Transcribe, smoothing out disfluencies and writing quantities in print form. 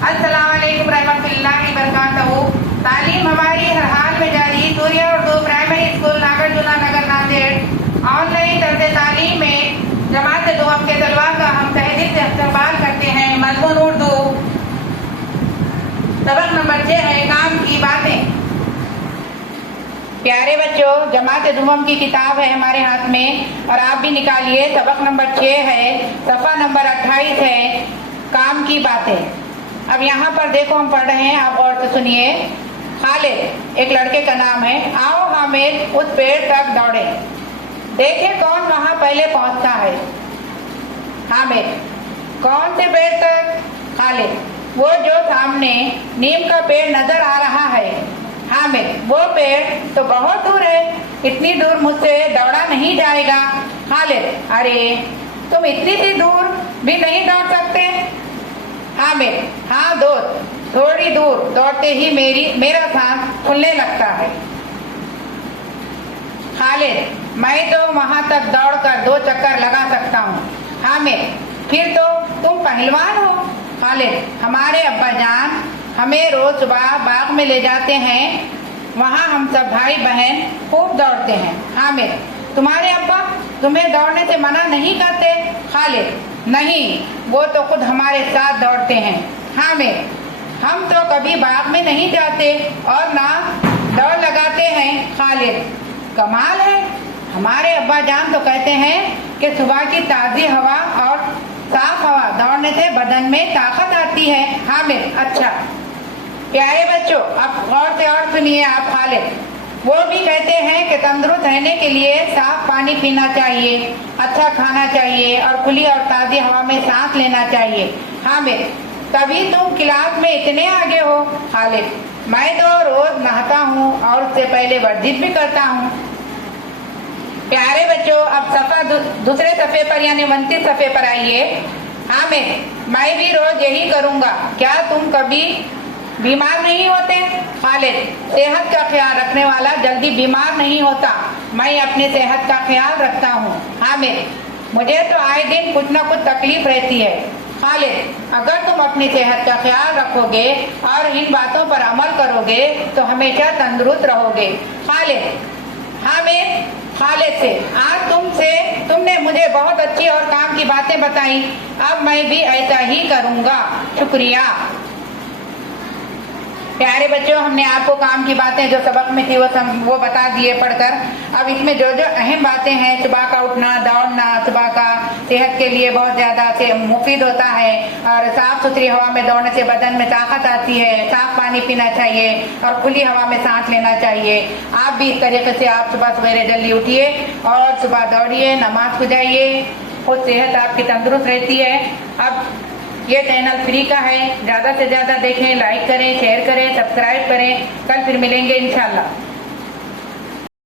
अस्सलाम वालेकुम रहमतुल्लाहि वबरकातहू। तालीम हमारी हर हाल में जारी। सूर्या उर्दू प्राइमरी स्कूल नागार्जुना नगर नांदेड़ ऑनलाइन दर्ज तालीम में जमात दुआम के तलबा का हम तहे दिल से इस्तकबाल करते हैं। मज़मून उर्दू सबक नंबर 6 है काम की बातें। प्यारे बच्चों, जमात दुआम की किताब है हमारे हाथ में और आप भी निकालिए। सबक नंबर 6 है, सफ़ा नंबर 28 है, काम की बातें। अब यहाँ पर देखो हम पढ़ रहे हैं, आप गौर से सुनिए। खालिद एक लड़के का नाम है। आओ हामिद उस पेड़ तक दौड़े, देखे कौन वहां पहले पहुंचता है। हामिद कौन से पेड़ तक? खालिद वो जो सामने नीम का पेड़ नजर आ रहा है। हामिद वो पेड़ तो बहुत दूर है, इतनी दूर मुझसे दौड़ा नहीं जाएगा। खालिद अरे तुम इतनी सी दूर भी नहीं दौड़ सकते। हामिद हाँ दोस्त, थोड़ी दूर दौड़ते ही मेरा सांस फूलने लगता है। खालिद मैं तो वहां तक दौड़कर 2 चक्कर लगा सकता हूँ। हामिद फिर तो तुम पहलवान हो। खालिद हमारे अब्बा जान हमें रोज सुबह बाग में ले जाते हैं, वहाँ हम सब भाई बहन खूब दौड़ते हैं। हामिद तुम्हारे अब्बा तुम्हें दौड़ने से मना नहीं करते? खालिद नहीं, वो तो खुद हमारे साथ दौड़ते हैं। हामिद हम तो कभी बाग में नहीं जाते और ना दौड़ लगाते हैं। खालिद कमाल है, हमारे अब्बा जान तो कहते हैं कि सुबह की ताज़ी हवा और साफ हवा दौड़ने से बदन में ताकत आती है। हामिद अच्छा। प्यारे बच्चों, अब गौर से और सुनिए आप। खालिद वो भी कहते हैं कि तंदुरुस्त रहने के लिए साफ पानी पीना चाहिए, अच्छा खाना चाहिए और खुली और ताज़ी हवा में सांस लेना चाहिए। हामिद तभी तुम क्लास में इतने आगे हो। खालिद मैं तो रोज नहाता हूँ और उससे पहले वर्जिश भी करता हूँ। प्यारे बच्चों, अब सफ़ा दूसरे सफ़े पर यानी 29 सफ़े पर आइए। हामिद मैं भी रोज यही करूँगा। क्या तुम कभी बीमार नहीं होते? खालिद सेहत का ख्याल रखने वाला जल्दी बीमार नहीं होता, मैं अपनी सेहत का ख्याल रखता हूँ। हामिद मुझे तो आए दिन कुछ न कुछ तकलीफ रहती है। खालिद अगर तुम अपनी सेहत का ख्याल रखोगे और इन बातों पर अमल करोगे तो हमेशा तंदुरुस्त रहोगे। खालिद हामिद खालिद से आज तुमने मुझे बहुत अच्छी और काम की बातें बताई, अब मैं भी ऐसा ही करूँगा, शुक्रिया। प्यारे बच्चों, हमने आपको काम की बातें जो सबक में थी वो बता दिए पढ़कर। अब इसमें जो जो अहम बातें हैं, सुबह का उठना, दौड़ना सुबह का सेहत के लिए बहुत ज़्यादा से मुफीद होता है और साफ़ सुथरी हवा में दौड़ने से बदन में ताकत आती है, साफ़ पानी पीना चाहिए और खुली हवा में सांस लेना चाहिए। आप भी इस तरीके से आप सुबह सवेरे जल्दी उठिए और सुबह दौड़िए, नमाज पढ़िए, खुद सेहत आपकी तंदुरुस्त रहती है। अब ये चैनल फ्री का है, ज़्यादा से ज़्यादा देखें, लाइक करें, शेयर करें, सब्सक्राइब करें। कल फिर मिलेंगे इंशाल्लाह।